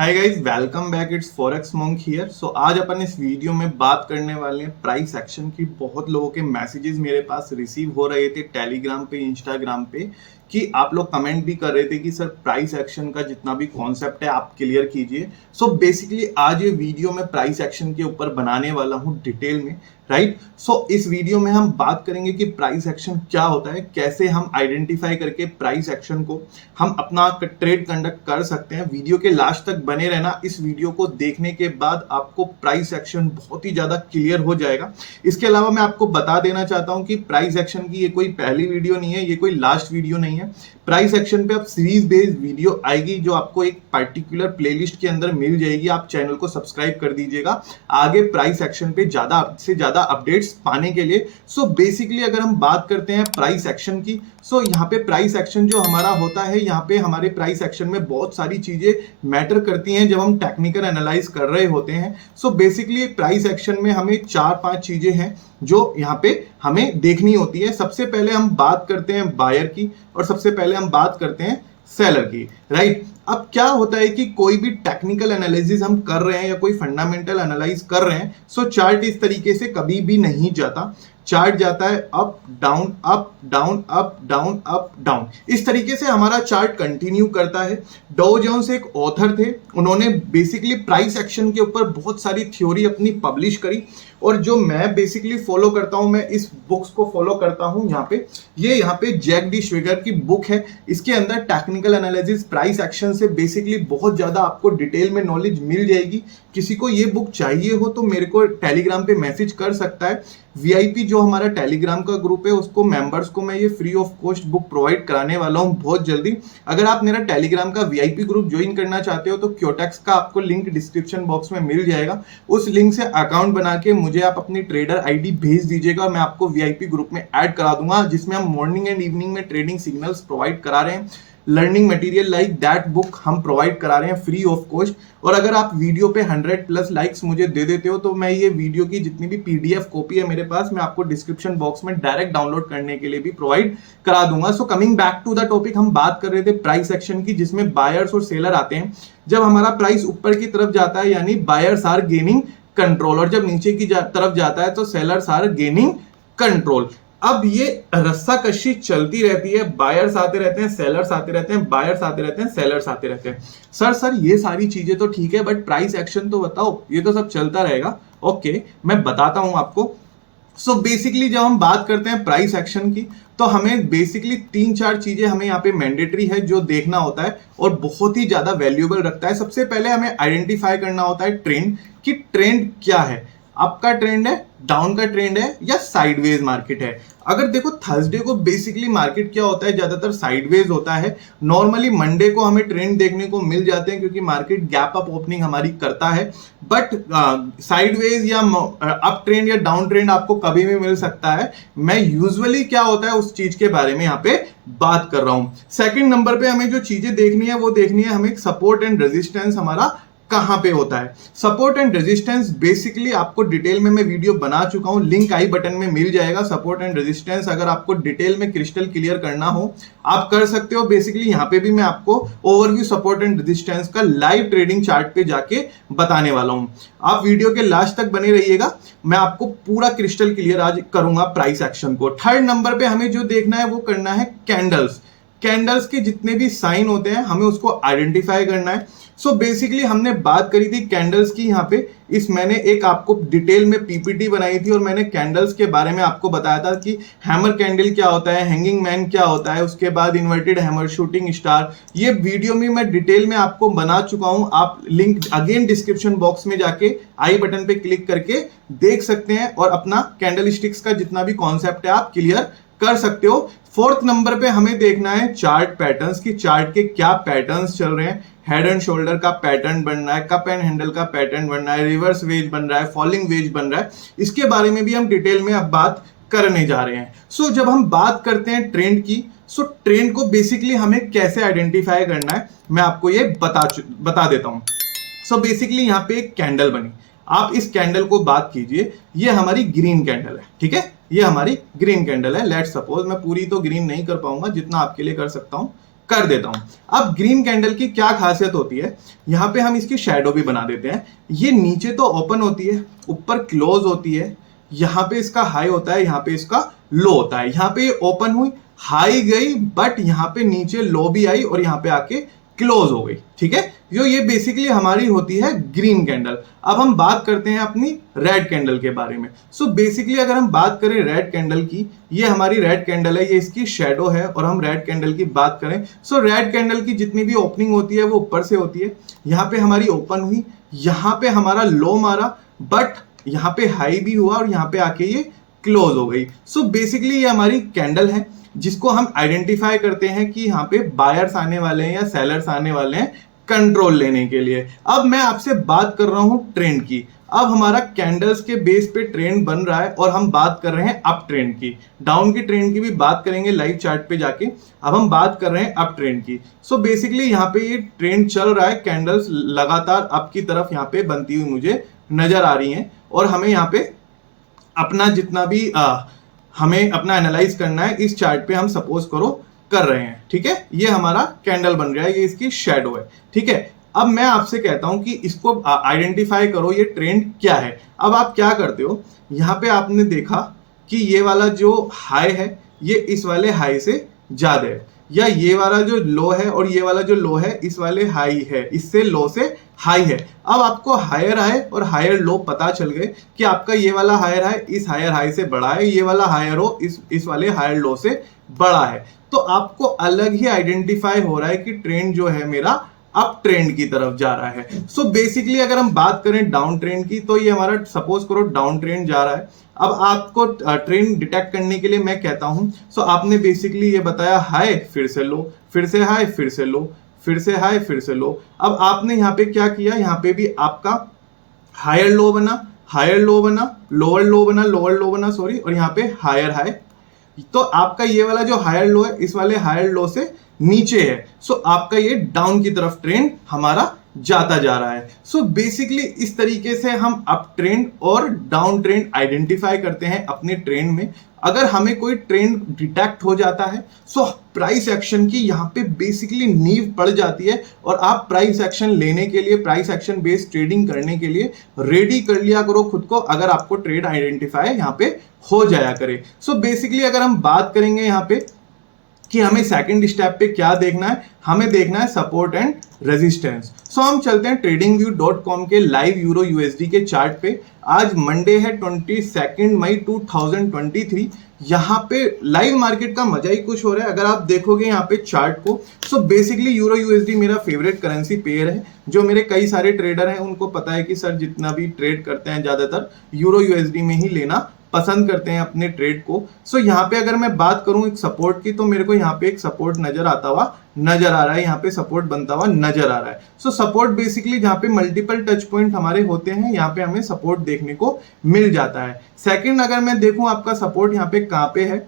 Hi guys, welcome back. It's forex monk here. So आज अपन इस वीडियो में बात करने वाले हैं प्राइस एक्शन की। बहुत लोगों के मैसेजेस मेरे पास रिसीव हो रहे थे टेलीग्राम पे, इंस्टाग्राम पे, कि आप लोग कमेंट भी कर रहे थे कि सर प्राइस एक्शन का जितना भी कॉन्सेप्ट है आप क्लियर कीजिए। सो बेसिकली आज ये वीडियो मैं प्राइस एक्शन के ऊपर बनाने वाला हूँ डिटेल में, राइट। सो इस वीडियो में हम बात करेंगे कि प्राइस एक्शन क्या होता है, कैसे हम आइडेंटिफाई करके प्राइस एक्शन को हम अपना ट्रेड कंडक्ट कर सकते हैं। वीडियो के लास्ट तक बने रहना। इस वीडियो को देखने के बाद आपको प्राइस एक्शन बहुत ही ज्यादा क्लियर हो जाएगा। इसके अलावा मैं आपको बता देना चाहता हूं कि प्राइस एक्शन की ये कोई पहली वीडियो नहीं है, ये कोई लास्ट वीडियो नहीं है। प्राइस एक्शन पे अब सीरीज बेस्ड वीडियो आएगी जो आपको एक पर्टिकुलर प्लेलिस्ट के अंदर मिल जाएगी। आप चैनल को सब्सक्राइब कर दीजिएगा आगे प्राइस एक्शन पे ज्यादा से ज्यादा अपडेट्स पाने के लिए। सो बेसिकली अगर हम बात करते हैं प्राइस एक्शन की, सो यहाँ पे प्राइस एक्शन जो हमारा होता है, यहाँ पे हमारे प्राइस एक्शन में बहुत सारी चीजें मैटर करती हैं जब हम टेक्निकल एनालाइज कर रहे होते हैं। सो बेसिकली प्राइस एक्शन में हमें 4-5 चीजें हैं जो यहाँ पे हमें देखनी होती है। सबसे पहले हम बात करते हैं बायर की और सबसे पहले हम बात करते हैं सेलर की, राइट। अब क्या होता है कि कोई भी टेक्निकल एनालिसिस हम कर रहे हैं या कोई फंडामेंटल एनालाइज कर रहे हैं, सो चार्ट इस तरीके से कभी भी नहीं जाता। चार्ट जाता है up down up down up down up down, इस तरीके से हमारा चार्ट कंटिन्यू करता है। डॉ जोन्स एक ऑथर थे, उन्होंने बेसिकली प्राइस एक्शन के ऊपर बहुत सारी थ्योरी अपनी पब्लिश करी और जो मैं बेसिकली फॉलो करता हूं, मैं इस बुक्स को फॉलो करता हूं। यहाँ पे जैक डी श्वेगर की बुक है। इसके अंदर टेक्निकल एनालिसिस प्राइस एक्शन से बेसिकली बहुत ज्यादा आपको डिटेल में नॉलेज मिल जाएगी। किसी को ये बुक चाहिए हो तो मेरे को टेलीग्राम पे मैसेज कर सकता है। वीआईपी जो हमारा टेलीग्राम का ग्रुप है, उसको मेंबर्स को मैं ये free of cost book provide कराने वाला हूँ बहुत जल्दी। अगर आप मेरा टेलीग्राम का वीआईपी ग्रुप ज्वाइन करना चाहते हो तो क्योटेक्स का आपको लिंक डिस्क्रिप्शन बॉक्स में मिल जाएगा। उस लिंक से अकाउंट बना के मुझे आप अपनी ट्रेडर आईडी भेज दीजिएगा, मैं आपको वीआईपी ग्रुप में ऐड करा दूंगा, जिसमें हम मॉर्निंग एंड इवनिंग में ट्रेडिंग सिग्नल्स प्रोवाइड करा रहे हैं। Learning material like that book हम प्रोवाइड करा रहे हैं फ्री ऑफ कॉस्ट। और अगर आप वीडियो पे 100+ लाइक्स मुझे दे देते हो तो मैं ये वीडियो की जितनी भी पीडीएफ कॉपी है मेरे पास, मैं आपको डिस्क्रिप्शन बॉक्स में डायरेक्ट डाउनलोड करने के लिए भी प्रोवाइड करा दूंगा। So coming back to the topic, हम बात कर रहे थे प्राइस एक्शन की, जिसमें बायर्स और सेलर आते हैं। जब हमारा प्राइस ऊपर की तरफ जाता है यानी बायर्स आर गेनिंग कंट्रोल, और जब नीचे की तरफ जाता है तो सेलर्स आर गेनिंग कंट्रोल। अब ये रस्साकशी चलती रहती है, बायर्स आते रहते हैं, सेलर्स आते रहते हैं, बायर्स आते रहते हैं, सेलर्स आते रहते हैं। सर ये सारी चीजें तो ठीक है, बट प्राइस एक्शन तो बताओ। ये तो सब चलता रहेगा। ओके, मैं बताता हूं आपको। सो बेसिकली जब हम बात करते हैं प्राइस एक्शन की, तो हमें बेसिकली 3-4 चीजें हमें यहाँ पे मैंडेटरी है जो देखना होता है और बहुत ही ज्यादा वैल्यूएबल रखता है। सबसे पहले हमें आइडेंटिफाई करना होता है ट्रेंड, कि ट्रेंड क्या है। अप का ट्रेंड है, डाउन का ट्रेंड है, या साइडवेज मार्केट है। अगर देखो थर्सडे को बेसिकली मार्केट क्या होता है, ज्यादातर साइडवेज होता है। नॉर्मली मंडे को हमें ट्रेंड देखने को मिल जाते हैं क्योंकि मार्केट गैप अप ओपनिंग हमारी करता है। बट साइडवेज या अप ट्रेंड या डाउन ट्रेंड आपको कभी भी मिल सकता है। मैं यूजुअली क्या होता है उस चीज के बारे में यहाँ पे बात कर रहा हूं। सेकंड नंबर पे हमें जो चीजें देखनी है वो देखनी है हमें सपोर्ट एंड रेजिस्टेंस हमारा कहां पे होता है। सपोर्ट एंड रेजिस्टेंस बेसिकली आपको डिटेल में मैं वीडियो बना चुका हूं, लिंक आई बटन में मिल जाएगा। सपोर्ट एंड रेजिस्टेंस अगर आपको डिटेल में क्रिस्टल क्लियर करना हो आप कर सकते हो। बेसिकली यहां पे भी मैं आपको ओवरव्यू सपोर्ट एंड रेजिस्टेंस का लाइव ट्रेडिंग चार्ट पे जाके बताने वाला हूं। आप वीडियो के लास्ट तक बने रहिएगा, मैं आपको पूरा क्रिस्टल क्लियर आज करूंगा प्राइस एक्शन को। थर्ड नंबर पे हमें जो देखना है वो करना है कैंडल्स। कैंडल्स के जितने भी साइन होते हैं हमें उसको आइडेंटिफाई करना है। सो बेसिकली हमने बात करी थी कैंडल्स की। यहाँ पे मैंने एक आपको डिटेल में पीपीटी बनाई थी और मैंने कैंडल्स के बारे में आपको बताया था कि हैमर कैंडल क्या होता है, हैंगिंग मैन क्या होता है, उसके बाद इन्वर्टेड हैमर, शूटिंग स्टार। ये वीडियो में मैं डिटेल में आपको बना चुका हूं। आप लिंक अगेन डिस्क्रिप्शन बॉक्स में जाके आई बटन पे क्लिक करके देख सकते हैं और अपना कैंडल स्टिक्स का जितना भी कॉन्सेप्ट है आप क्लियर कर सकते हो। फोर्थ नंबर पे हमें देखना है चार्ट पैटर्न्स की, चार्ट के क्या पैटर्न्स चल रहे हैं। हेड एंड शोल्डर का पैटर्न बन रहा है, कप एंड हैंडल का पैटर्न बन रहा है, रिवर्स वेज बन रहा है, फॉलिंग वेज बन रहा है। इसके बारे में भी हम डिटेल में अब बात करने जा रहे हैं। सो जब हम बात करते हैं ट्रेंड की, सो ट्रेंड को बेसिकली हमें कैसे आइडेंटिफाई करना है मैं आपको ये बता देता हूं। सो बेसिकली यहाँ पे एक कैंडल बनी, आप इस कैंडल को बात कीजिए, ये हमारी ग्रीन कैंडल है, ठीक है। ये हमारी ग्रीन कैंडल है। लेट्स सपोज, मैं पूरी तो ग्रीन नहीं कर पाऊंगा, जितना आपके लिए कर सकता हूं कर देता हूं। अब ग्रीन कैंडल की क्या खासियत होती है, यहां पे हम इसकी शेडो भी बना देते हैं। ये नीचे तो ओपन होती है, ऊपर क्लोज होती है, यहां पे इसका हाई होता है, यहां पे इसका लो होता है। यहां पे ओपन हुई, हाई गई, बट यहां पे नीचे लो भी आई और यहां पे आके क्लोज हो गई। ठीक है, जो ये बेसिकली हमारी होती है ग्रीन कैंडल। अब हम बात करते हैं अपनी रेड कैंडल के बारे में। सो बेसिकली अगर हम बात करें रेड कैंडल की, ये हमारी रेड कैंडल है, ये इसकी शेडो है, और हम रेड कैंडल की बात करें, सो रेड कैंडल की जितनी भी ओपनिंग होती है वो ऊपर से होती है। यहाँ पे हमारी ओपन हुई, यहाँ पे हमारा लो मारा, बट यहाँ पे हाई भी हुआ और यहाँ पे आके ये क्लोज हो गई। सो बेसिकली ये हमारी कैंडल है जिसको हम आइडेंटिफाई करते हैं कि यहाँ पे बायर्स आने वाले हैं या सेलर्स आने वाले हैं कंट्रोल लेने के लिए। अब मैं आपसे बात कर रहा हूं ट्रेंड की। अब हमारा कैंडल्स के बेस पे ट्रेंड बन रहा है और हम बात कर रहे हैं अप ट्रेंड की। डाउन की ट्रेंड की भी बात करेंगे लाइव चार्ट पे जाके। अब हम बात कर रहे हैं अप ट्रेंड की। सो बेसिकली यहाँ पे ये ट्रेंड चल रहा है, कैंडल्स लगातार अप की तरफ यहाँ पे बनती हुई मुझे नजर आ रही हैं, और हमें यहाँ पे अपना जितना भी हमें अपना एनालाइज करना है इस चार्ट पे हम सपोज करो कर रहे हैं। ठीक है, ये हमारा कैंडल बन रहा है, ये इसकी शेडो है। ठीक है, अब मैं आपसे कहता हूं कि इसको आइडेंटिफाई करो ये ट्रेंड क्या है। अब आप क्या करते हो, यहां पे आपने देखा कि ये वाला जो हाई है ये इस वाले हाई से ज्यादा है, या ये वाला जो लो है और ये वाला जो लो है इस वाले हाई है, इससे लो से हाई है। अब आपको हायर हाई और हायर लो पता चल गए कि आपका ये वाला हायर हाई इस हायर हाई से बड़ा है, ये वाला हायर लो इस वाले हायर लो से बड़ा है। तो आपको अलग ही आइडेंटिफाई हो रहा है कि ट्रेंड जो है मेरा अप ट्रेंड की तरफ जा रहा है। सो बेसिकली अगर हम बात करें डाउन ट्रेंड की, तो ये हमारा सपोज करो डाउन ट्रेंड जा रहा है। अब आपको ट्रेंड डिटेक्ट करने के लिए मैं कहता हूं, सो आपने बेसिकली ये बताया हाई फिर से लो, फिर से हाई फिर से लो, फिर से हाई फिर से लो। अब आपने यहाँ पे क्या किया, यहाँ पे भी आपका हायर लो बना, हायर लो बना, लोअर लो बना, लोअर लो बना सॉरी, और यहाँ पे हायर हाई। तो आपका ये वाला जो हायर लो है इस वाले हायर लो से नीचे है। सो आपका ये डाउन की तरफ ट्रेंड हमारा जाता जा रहा है। सो बेसिकली इस तरीके से हम अप ट्रेंड और डाउन ट्रेंड आइडेंटिफाई करते हैं अपने ट्रेंड में। अगर हमें कोई ट्रेंड डिटेक्ट हो जाता है, सो प्राइस एक्शन की यहाँ पे बेसिकली नींव पड़ जाती है, और आप प्राइस एक्शन लेने के लिए, प्राइस एक्शन बेस्ड ट्रेडिंग करने के लिए रेडी कर लिया करो खुद को, अगर आपको ट्रेड आइडेंटिफाई यहाँ पे हो जाया करे। सो बेसिकली अगर हम बात करेंगे यहाँ पे कि हमें सेकंड स्टेप पे क्या देखना है, हमें देखना है सपोर्ट एंड रेजिस्टेंस। सो हम चलते हैं tradingview.com के लाइव यूरो यूएसडी के चार्ट पे। आज मंडे है 22 मई 2023। यहाँ पे लाइव मार्केट का मजा ही कुछ हो रहा है। अगर आप देखोगे यहाँ पे चार्ट को, सो बेसिकली यूरो यूएसडी मेरा फेवरेट करेंसी पेयर है। जो मेरे कई सारे ट्रेडर हैं उनको पता है कि सर जितना भी ट्रेड करते हैं ज्यादातर यूरो यूएसडी में ही लेना पसंद करते हैं अपने ट्रेड को। सो यहाँ पे अगर मैं बात करूं एक सपोर्ट की, तो मेरे को यहाँ पे एक सपोर्ट नजर आता हुआ नजर आ रहा है, यहाँ पे सपोर्ट बनता हुआ नजर आ रहा है। सो सपोर्ट बेसिकली जहाँ पे मल्टीपल टच पॉइंट हमारे होते हैं, यहाँ पे हमें सपोर्ट देखने को मिल जाता है। सेकंड अगर मैं देखूं आपका सपोर्ट यहाँ पे कहाँ पे है,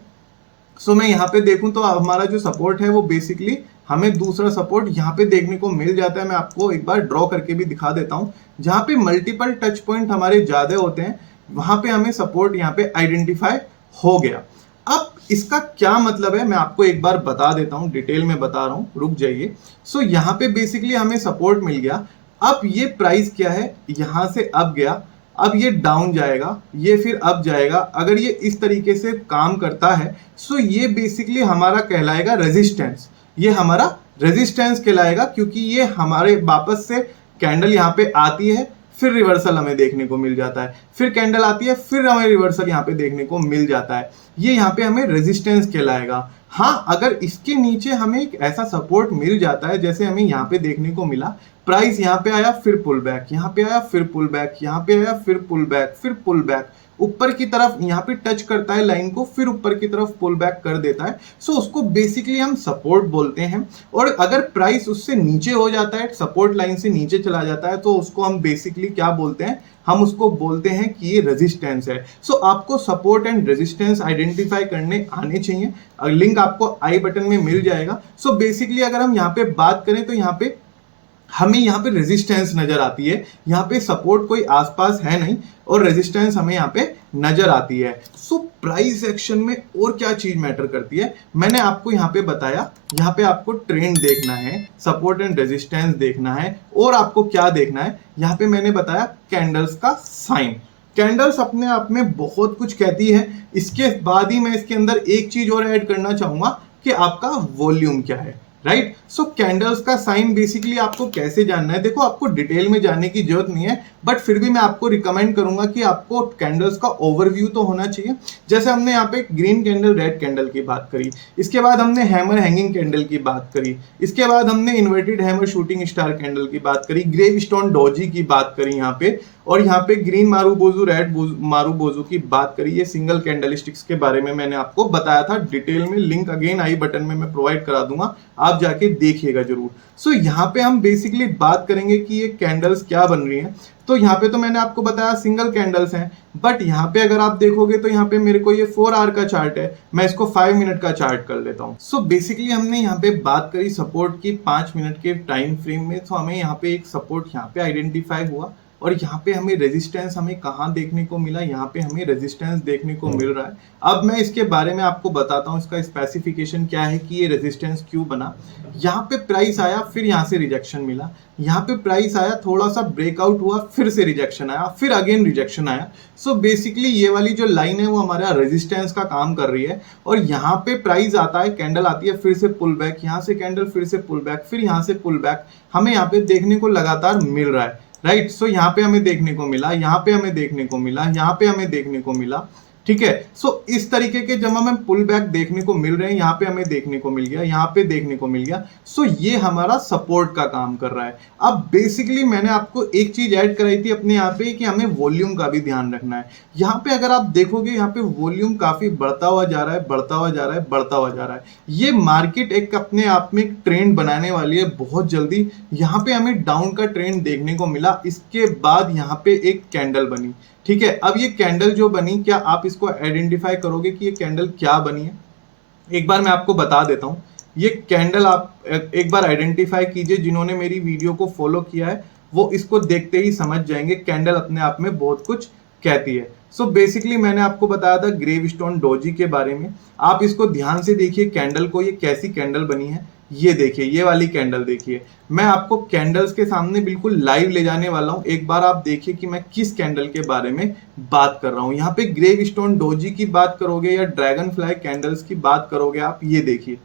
सो मैं यहाँ पे देखूं तो हमारा जो सपोर्ट है वो बेसिकली हमें दूसरा सपोर्ट यहाँ पे देखने को मिल जाता है। मैं आपको एक बार ड्रॉ करके भी दिखा देता हूँ। जहाँ पे मल्टीपल टच पॉइंट हमारे ज्यादा होते हैं वहां पे हमें सपोर्ट यहाँ पे आइडेंटिफाई हो गया। अब इसका क्या मतलब है मैं आपको एक बार बता देता हूं, डिटेल में बता रहा हूं, रुक जाइए। सो यहाँ पे बेसिकली हमें सपोर्ट मिल गया। अब ये प्राइस क्या है, यहां से अप गया, अब ये डाउन जाएगा, ये फिर अप जाएगा। अगर ये इस तरीके से काम करता है, सो ये बेसिकली हमारा कहलाएगा रेजिस्टेंस। ये हमारा रेजिस्टेंस कहलाएगा, क्योंकि ये हमारे वापस से कैंडल यहाँ पे आती है, फिर रिवर्सल हमें देखने को मिल जाता है, फिर कैंडल आती है, फिर हमें रिवर्सल यहाँ पे देखने को मिल जाता है। ये यहाँ पे हमें रेजिस्टेंस कहलाएगा। हाँ, अगर इसके नीचे हमें एक ऐसा सपोर्ट मिल जाता है जैसे हमें यहाँ पे देखने को मिला, प्राइस यहाँ पे आया फिर पुल बैक, यहाँ पे आया फिर पुल बैक, यहाँ पे आया फिर पुल बैक, फिर पुल बैक, ऊपर की तरफ यहाँ पे टच करता है लाइन को, फिर ऊपर की तरफ पुल बैक कर देता है। सो उसको बेसिकली हम सपोर्ट बोलते हैं। और अगर प्राइस उससे नीचे हो जाता है, सपोर्ट लाइन से नीचे चला जाता है, तो उसको हम बेसिकली क्या बोलते हैं, हम उसको बोलते हैं कि ये रेजिस्टेंस है। सो आपको सपोर्ट एंड रेजिस्टेंस आइडेंटिफाई करने आने चाहिए। लिंक आपको आई बटन में मिल जाएगा। सो बेसिकली अगर हम यहाँ पे बात करें तो यहाँ पे हमें यहाँ पे रेजिस्टेंस नजर आती है, यहाँ पे सपोर्ट कोई आसपास है नहीं और रेजिस्टेंस हमें यहाँ पे नजर आती है। सो प्राइस एक्शन में और क्या चीज मैटर करती है मैंने आपको यहाँ पे बताया। यहाँ पे आपको ट्रेंड देखना है, सपोर्ट एंड रेजिस्टेंस देखना है, और आपको क्या देखना है यहाँ पे मैंने बताया कैंडल्स का साइन। कैंडल्स अपने आप में बहुत कुछ कहती है। इसके बाद ही मैं इसके अंदर एक चीज और ऐड करना चाहूंगा कि आपका वॉल्यूम क्या है, राइट। सो कैंडल्स का साइन बेसिकली आपको कैसे जानना है, देखो आपको डिटेल में जानने की जरूरत नहीं है, बट फिर भी मैं आपको रिकमेंड करूंगा कि आपको कैंडल्स का ओवरव्यू तो होना चाहिए। जैसे हमने यहाँ पे ग्रीन कैंडल, रेड कैंडल की बात करी, इसके बाद हमने हैमर हैंगिंग कैंडल की बात करी, इसके बाद हमने inverted hammer shooting star candle की बात करी, ग्रेव स्टोन डोजी की बात करी यहाँ पे, और यहाँ पे ग्रीन मारूबोजू, रेड मारूबोजू की बात करी। ये सिंगल कैंडल स्टिक्स के बारे में मैंने आपको बताया था डिटेल में, लिंक अगेन आई बटन में मैं प्रोवाइड करा दूंगा, आप जाके देखिएगा जरूर। सो यहाँ पे हम बेसिकली बात करेंगे कि ये कैंडल्स क्या बन रही हैं। तो यहाँ पे तो मैंने आपको बताया सिंगल कैंडल्स हैं, बट यहाँ पे अगर आप देखोगे तो यहाँ पे मेरे को ये 4 आवर का चार्ट है, मैं इसको 5 मिनट का चार्ट कर लेता हूँ। सो बेसिकली हमने यहाँ पे बात करी सपोर्ट की 5 मिनट के टाइम फ्रेम में, तो हमें यहाँ पे एक सपोर्ट यहाँ पे आइडेंटिफाई हुआ, और यहाँ पे हमें रेजिस्टेंस हमें कहाँ देखने को मिला, यहाँ पे हमें रेजिस्टेंस देखने को मिल रहा है। अब मैं इसके बारे में आपको बताता हूँ इसका स्पेसिफिकेशन क्या है कि ये रेजिस्टेंस क्यों बना। यहाँ पे प्राइस आया, फिर यहाँ से रिजेक्शन मिला, यहाँ पे प्राइस आया, थोड़ा सा ब्रेकआउट हुआ, फिर से रिजेक्शन आया, फिर अगेन रिजेक्शन आया। सो बेसिकली ये वाली जो लाइन है वो हमारा रेजिस्टेंस का काम कर रही है, और यहाँ पे प्राइस आता है, कैंडल आती है, फिर से पुल बैक, यहाँ से कैंडल, फिर से पुल बैक, फिर यहाँ से पुल बैक, हमें यहाँ पे देखने को लगातार मिल रहा है, राइट। सो यहाँ पे हमें देखने को मिला, यहाँ पे हमें देखने को मिला, यहाँ पे हमें देखने को मिला, ठीक है। सो इस तरीके के जब हमें पुल बैक देखने को मिल रहे हैं, यहाँ पे हमें देखने को मिल गया, यहाँ पे देखने को मिल गया, सो ये हमारा सपोर्ट का काम कर रहा है। अब बेसिकली मैंने आपको एक चीज ऐड कराई थी अपने यहाँ पे कि हमें वॉल्यूम का भी ध्यान रखना है। यहाँ पे अगर आप देखोगे यहाँ पे वॉल्यूम काफी बढ़ता हुआ जा रहा है, बढ़ता हुआ जा रहा है, बढ़ता हुआ जा रहा है। ये मार्केट एक अपने आप में एक ट्रेंड बनाने वाली है बहुत जल्दी। यहाँ पे हमें डाउन का ट्रेंड देखने को मिला, इसके बाद यहाँ पे एक कैंडल बनी, ठीक है। अब ये कैंडल जो बनी, क्या आप इसको आइडेंटिफाई करोगे कि ये कैंडल क्या बनी है? एक बार मैं आपको बता देता हूं। ये कैंडल आप एक बार आइडेंटिफाई कीजिए, जिन्होंने मेरी वीडियो को फॉलो किया है वो इसको देखते ही समझ जाएंगे। कैंडल अपने आप में बहुत कुछ कहती है। सो बेसिकली मैंने आपको बताया था ग्रेव स्टोन डोजी के बारे में, आप इसको ध्यान से देखिए कैंडल को, ये कैसी कैंडल बनी है। ये देखिए, ये वाली कैंडल देखिए, मैं आपको कैंडल्स के सामने बिल्कुल लाइव ले जाने वाला हूं। एक बार आप देखिए कि मैं किस कैंडल के बारे में बात कर रहा हूं। यहाँ पे ग्रेव स्टोन डोजी की बात करोगे या ड्रैगन फ्लाई कैंडल्स की बात करोगे, आप ये देखिए,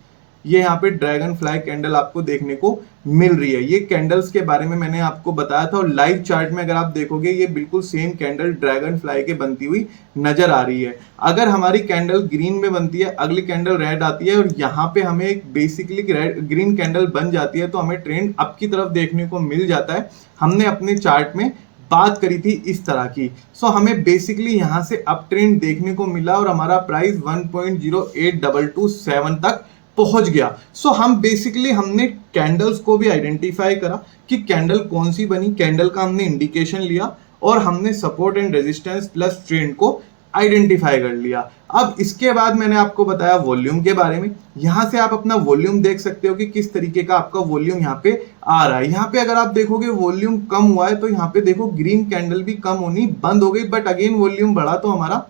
ये यहाँ पे ड्रैगन फ्लाई कैंडल आपको देखने को मिल रही है। ये कैंडल्स के बारे में मैंने आपको बताया था, और लाइव चार्ट में अगर आप देखोगे ये बिल्कुल सेम कैंडल ड्रैगन फ्लाई के बनती हुई नजर आ रही है। अगर हमारी कैंडल ग्रीन में बनती है, अगली कैंडल रेड आती है, और यहाँ पे हमें एक बेसिकली ग्रीन कैंडल बन जाती है, तो हमें ट्रेंड अप की तरफ देखने को मिल जाता है। हमने अपने चार्ट में बात करी थी इस तरह की। सो हमें बेसिकली यहाँ से अप ट्रेंड देखने को मिला, और हमारा प्राइस 1.08227 तक पहुंच गया। सो हम बेसिकली हमने कैंडल्स को भी आइडेंटिफाई करा कि कैंडल कौन सी बनी, कैंडल का हमने इंडिकेशन लिया, और हमने support and resistance plus trend को आइडेंटिफाई कर लिया। अब इसके बाद मैंने आपको बताया वॉल्यूम के बारे में। यहां से आप अपना वॉल्यूम देख सकते हो कि किस तरीके का आपका वॉल्यूम यहाँ पे आ रहा है। यहाँ पे अगर आप देखोगे वॉल्यूम कम हुआ है, तो यहाँ पे देखो ग्रीन कैंडल भी कम होनी बंद हो गई, बट अगेन वॉल्यूम बढ़ा, तो हमारा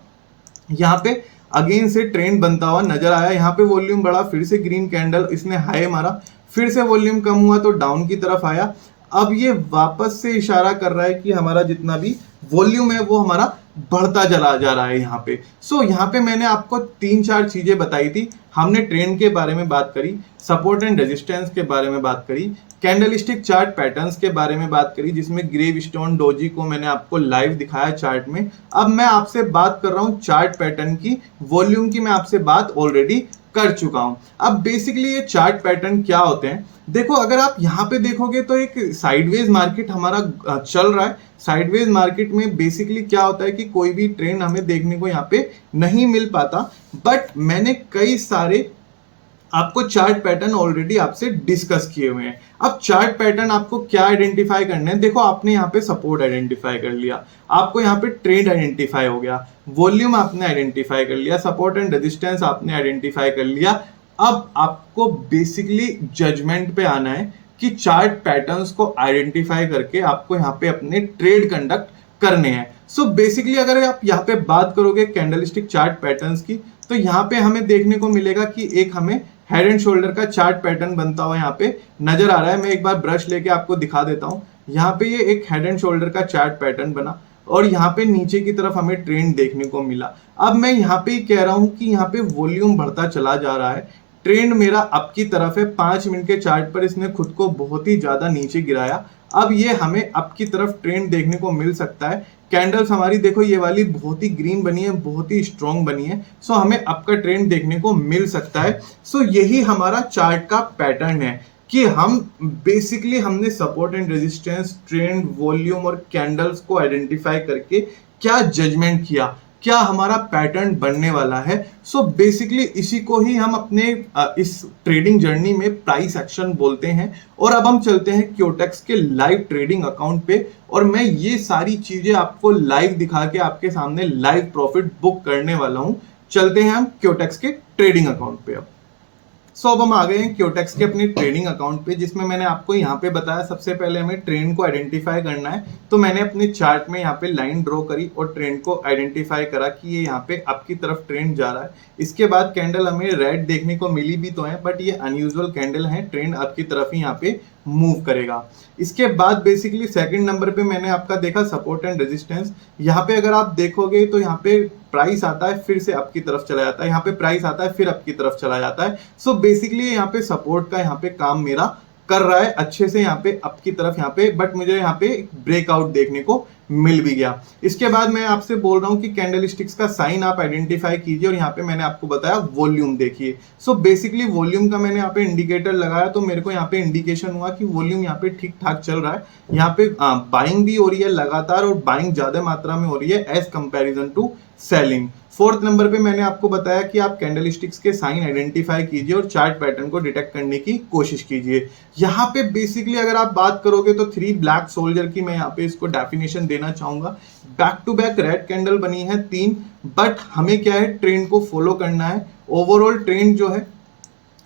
यहाँ पे अगेन से ट्रेंड बनता हुआ नजर आया। यहाँ पे वॉल्यूम बढ़ा, फिर से ग्रीन कैंडल इसने हाई मारा, फिर से वॉल्यूम कम हुआ तो डाउन की तरफ आया। अब ये वापस से इशारा कर रहा है कि हमारा जितना भी वॉल्यूम है वो हमारा बढ़ता चला जा रहा है यहाँ पे। सो यहाँ पे मैंने आपको 3-4 चीजें बताई थी। हमने ट्रेंड के बारे में बात करी, सपोर्ट एंड रेजिस्टेंस के बारे में बात करी, कैंडलस्टिक चार्ट पैटर्न्स के बारे में बात करी, जिसमें ग्रेव स्टोन डोजी को मैंने आपको लाइव दिखाया चार्ट में। अब मैं आपसे बात कर रहा हूँ चार्ट पैटर्न की, वॉल्यूम की मैं आपसे बात ऑलरेडी कर चुका हूं। अब बेसिकली ये चार्ट पैटर्न क्या होते हैं, देखो अगर आप यहाँ पे देखोगे तो एक साइडवेज मार्केट हमारा चल रहा है। साइडवेज मार्केट में बेसिकली क्या होता है कि कोई भी ट्रेंड हमें देखने को यहाँ पे नहीं मिल पाता, बट मैंने कई सारे आपको चार्ट पैटर्न ऑलरेडी आपसे डिस्कस किए हुए हैं। अब चार्ट पैटर्न आपको क्या आइडेंटिफाई करना है, देखो आपने यहाँ पे सपोर्ट आइडेंटिफाई कर लिया, आपको यहाँ पे ट्रेंड आइडेंटिफाई हो गया, वॉल्यूम आपने आइडेंटिफाई कर लिया, सपोर्ट एंड रेजिस्टेंस आपने आइडेंटिफाई कर लिया। अब आपको बेसिकली जजमेंट पे आना है कि चार्ट पैटर्न्स को आइडेंटिफाई करके आपको यहाँ पे अपने ट्रेड कंडक्ट करने हैं। सो बेसिकली अगर आप यहाँ पे बात करोगे कैंडलस्टिक चार्ट पैटर्न्स की, तो यहाँ पे हमें देखने को मिलेगा कि एक हमें हेड एंड शोल्डर का चार्ट पैटर्न बनता हुआ यहाँ पे नजर आ रहा है। मैं एक बार ब्रश लेके आपको दिखा देता हूँ। यहाँ पे ये एक हेड एंड शोल्डर का चार्ट पैटर्न बना और यहाँ पे नीचे की तरफ हमें ट्रेंड देखने को मिला। अब मैं यहाँ पे कह रहा हूँ कि यहाँ पे वॉल्यूम बढ़ता चला जा रहा है, ट्रेंड मेरा अप की तरफ है। 5 मिनट के चार्ट पर इसने खुद को बहुत ही ज्यादा नीचे गिराया। अब ये हमें अप की तरफ ट्रेंड देखने को मिल सकता है। कैंडल्स हमारी देखो ये वाली बहुत ही ग्रीन बनी है, बहुत ही स्ट्रॉन्ग बनी है। सो हमें अप का ट्रेंड देखने को मिल सकता है। सो यही हमारा चार्ट का पैटर्न है कि हम बेसिकली हमने support and resistance, trend, volume और कैंडल्स को आइडेंटिफाई करके क्या जजमेंट किया, क्या हमारा पैटर्न बनने वाला है। सो बेसिकली इसी को ही हम अपने इस ट्रेडिंग जर्नी में प्राइस एक्शन बोलते हैं। और अब हम चलते हैं क्योटेक्स के लाइव ट्रेडिंग अकाउंट पे और मैं ये सारी चीजें आपको लाइव दिखा के आपके सामने लाइव प्रॉफिट बुक करने वाला हूं। चलते हैं हम क्योटेक्स के ट्रेडिंग अकाउंट पे। अब हम आ गए हैं क्योटेक्स के अपने ट्रेडिंग अकाउंट पे, जिसमें मैंने आपको यहाँ पे बताया सबसे पहले हमें ट्रेंड को आइडेंटिफाई करना है। तो मैंने अपने चार्ट में यहाँ पे लाइन ड्रॉ करी और ट्रेंड को आइडेंटिफाई करा कि ये यहाँ पे अप की तरफ ट्रेंड जा रहा है। इसके बाद कैंडल हमें रेड देखने को मिली भी तो है, बट ये अनयूजुअल कैंडल है, ट्रेंड अप की तरफ ही यहाँ पे मूव करेगा। इसके बाद बेसिकली सेकंड नंबर पे मैंने आपका देखा सपोर्ट एंड रेजिस्टेंस। यहाँ पे अगर आप देखोगे तो यहाँ पे प्राइस आता है फिर से अप की तरफ चला जाता है, यहाँ पे प्राइस आता है फिर अप की तरफ चला जाता है। सो बेसिकली यहाँ पे सपोर्ट का यहाँ पे काम मेरा कर रहा है अच्छे से यहाँ पे अप की तरफ यहाँ पे, बट मुझे यहाँ पे ब्रेकआउट देखने को मिल भी गया। इसके बाद मैं आपसे बोल रहा हूँ कि कैंडल स्टिक्स का साइन आप आइडेंटिफाई कीजिए और यहाँ पे मैंने आपको बताया वॉल्यूम देखिए। सो बेसिकली वॉल्यूम का मैंने यहाँ पे इंडिकेटर लगाया तो मेरे को यहाँ पे इंडिकेशन हुआ कि वॉल्यूम यहाँ पे ठीक ठाक चल रहा है। यहाँ पे बाइंग भी हो रही है लगातार और बाइंग ज्यादा मात्रा में हो रही है as comparison to selling. Fourth number पे मैंने आपको बताया कि आप कैंडल स्टिक्स के साइन आइडेंटिफाई कीजिए और चार्ट पैटर्न को डिटेक्ट करने की कोशिश कीजिए। यहाँ पे बेसिकली अगर आप बात करोगे तो 3 ब्लैक सोल्जर की मैं यहाँ पे इसको डेफिनेशन देना चाहूंगा। Back to back red candle बनी है 3, बट हमें क्या है ट्रेंड को फॉलो करना है। ओवरऑल ट्रेंड जो है,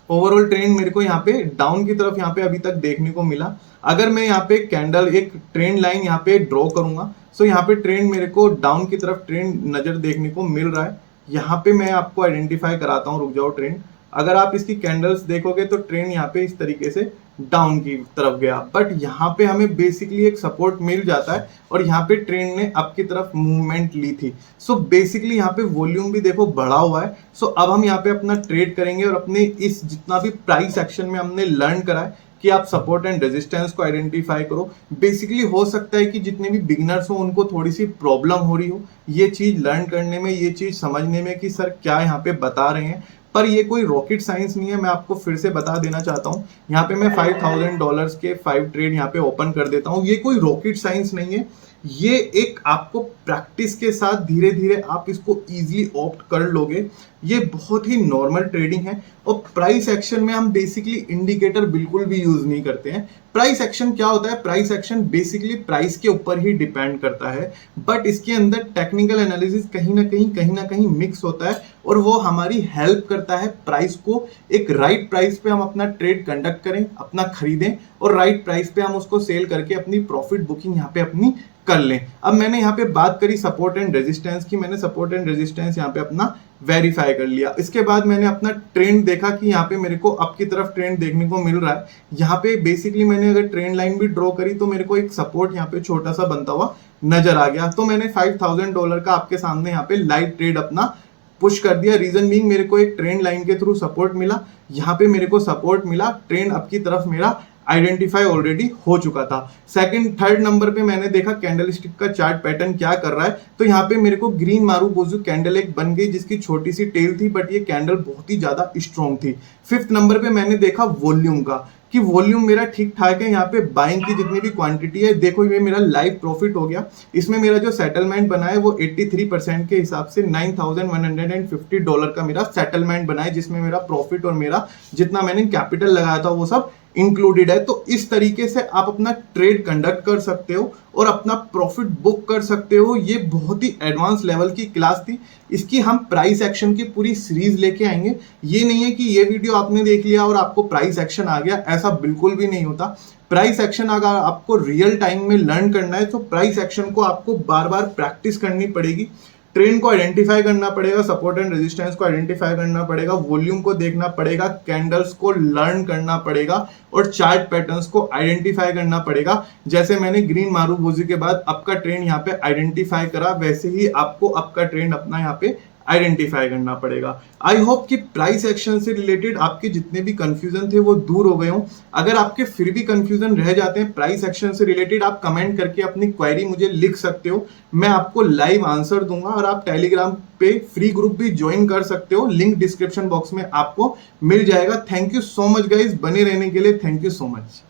ओवरऑल ट्रेंड मेरे को यहाँ पे डाउन की तरफ यहाँ पे अभी तक देखने को मिला। अगर मैं यहाँ पे कैंडल एक ट्रेंड लाइन यहाँ पे ड्रॉ करूंगा, सो यहाँ पे ट्रेंड मेरे को डाउन की तरफ ट्रेंड नजर देखने को मिल रहा है। यहाँ पे मैं आपको आइडेंटिफाई कराता हूँ, रुक जाओ ट्रेंड। अगर आप इसकी कैंडल्स देखोगे तो ट्रेंड यहाँ पे इस तरीके से डाउन की तरफ गया, बट यहाँ पे हमें बेसिकली एक सपोर्ट मिल जाता है और यहाँ पे ट्रेंड ने अप की तरफ मूवमेंट ली थी। सो बेसिकली यहाँ पे वॉल्यूम भी देखो बढ़ा हुआ है। सो अब हम यहाँ पे अपना ट्रेड करेंगे और अपने इस जितना भी प्राइस एक्शन में हमने लर्न करा है कि आप सपोर्ट एंड रेजिस्टेंस को आइडेंटिफाई करो। बेसिकली हो सकता है कि जितने भी बिगिनर्स हो उनको थोड़ी सी प्रॉब्लम हो रही हो ये चीज लर्न करने में, ये चीज समझने में कि सर क्या यहाँ पे बता रहे हैं, पर ये कोई रॉकेट साइंस नहीं है। मैं आपको फिर से बता देना चाहता हूँ, यहाँ पे मैं $5000 के 5 ट्रेड यहाँ पे ओपन कर देता हूँ। ये कोई रॉकेट साइंस नहीं है, ये एक आपको प्रैक्टिस के साथ धीरे धीरे आप इसको इजीली ऑप्ट कर लोगे। ये बहुत ही नॉर्मल ट्रेडिंग है और प्राइस एक्शन में हम बेसिकली इंडिकेटर बिल्कुल भी यूज नहीं करते हैं। प्राइस एक्शन क्या होता है? प्राइस एक्शन बेसिकली प्राइस के ऊपर ही डिपेंड करता है, बट इसके अंदर टेक्निकल एनालिसिस कहीं ना कहीं मिक्स होता है और वो हमारी हेल्प करता है प्राइस को एक राइट प्राइस पे हम अपना ट्रेड कंडक्ट करें, अपना खरीदें और राइट प्राइस पे हम उसको सेल करके अपनी प्रॉफिट बुकिंग यहाँ पे अपनी कर लें। अब मैंने यहाँ पे बात करी सपोर्ट एंड रेजिस्टेंस की, मैंने सपोर्ट एंड रेजिस्टेंस यहाँ पे अपना वेरीफाई कर लिया। इसके बाद मैंने अपना ट्रेंड देखा कि यहाँ पे मेरे को अप की तरफ ट्रेंड देखने को मिल रहा है। यहाँ पे बेसिकली मैंने अगर ट्रेंड लाइन भी ड्रॉ करी तो मेरे को एक सपोर्ट यहाँ पे छोटा सा बनता हुआ नजर आ गया। तो मैंने $5000 का आपके सामने यहाँ पे लाइव ट्रेड अपना पुश कर दिया। रीजन बीइंग मेरे को एक ट्रेंड लाइन के थ्रू सपोर्ट मिला, यहाँ पे मेरे को सपोर्ट मिला, ट्रेंड अप की तरफ मेरा आइडेंटिफाई ऑलरेडी हो चुका था। थर्ड नंबर पे मैंने देखा कैंडलस्टिक का चार्ट पैटर्न क्या कर रहा है, तो यहाँ पे मेरे को ग्रीन मारुबोजू कैंडल एक बन गई जिसकी छोटी सी टेल थी, बट ये कैंडल बहुत ही ज्यादा स्ट्रॉन्ग थी। 5th नंबर पे मैंने देखा वॉल्यूम का कि वॉल्यूम मेरा ठीक ठाक है। यहाँ पे बाइंग की जितनी भी क्वांटिटी है देखो ये मेरा लाइव प्रॉफिट हो गया। इसमें मेरा जो सेटलमेंट बना है वो 83% के हिसाब से $9150 का मेरा सेटलमेंट बना है, जिसमें मेरा प्रॉफिट और मेरा जितना मैंने कैपिटल लगाया था वो सब इंक्लूडेड है। तो इस तरीके से आप अपना ट्रेड कंडक्ट कर सकते हो और अपना प्रॉफिट बुक कर सकते हो। ये बहुत ही एडवांस लेवल की क्लास थी, इसकी हम प्राइस एक्शन की पूरी सीरीज लेके आएंगे। ये नहीं है कि ये वीडियो आपने देख लिया और आपको प्राइस एक्शन आ गया, ऐसा बिल्कुल भी नहीं होता। प्राइस एक्शन अगर आपको रियल टाइम में लर्न करना है तो प्राइस एक्शन को आपको बार बार प्रैक्टिस करनी पड़ेगी। ट्रेंड को आइडेंटिफाई करना पड़ेगा, सपोर्ट एंड रेजिस्टेंस को आइडेंटिफाई करना पड़ेगा, वॉल्यूम को देखना पड़ेगा, कैंडल्स को लर्न करना पड़ेगा और चार्ट पैटर्न्स को आइडेंटिफाई करना पड़ेगा। जैसे मैंने ग्रीन मारूबोजी के बाद आपका ट्रेंड यहाँ पे आइडेंटिफाई करा, वैसे ही आपको आपका ट्रेंड अपना यहाँ पे आइडेंटिफाई करना पड़ेगा। आई होप कि प्राइस एक्शन से रिलेटेड आपके जितने भी कंफ्यूजन थे वो दूर हो गए हों। अगर आपके फिर भी कंफ्यूजन रह जाते हैं प्राइस एक्शन से रिलेटेड, आप कमेंट करके अपनी क्वेरी मुझे लिख सकते हो, मैं आपको लाइव आंसर दूंगा। और आप टेलीग्राम पे फ्री ग्रुप भी ज्वाइन कर सकते हो, लिंक डिस्क्रिप्शन बॉक्स में आपको मिल जाएगा। Thank you so much guys, बने रहने के लिए थैंक यू सो मच।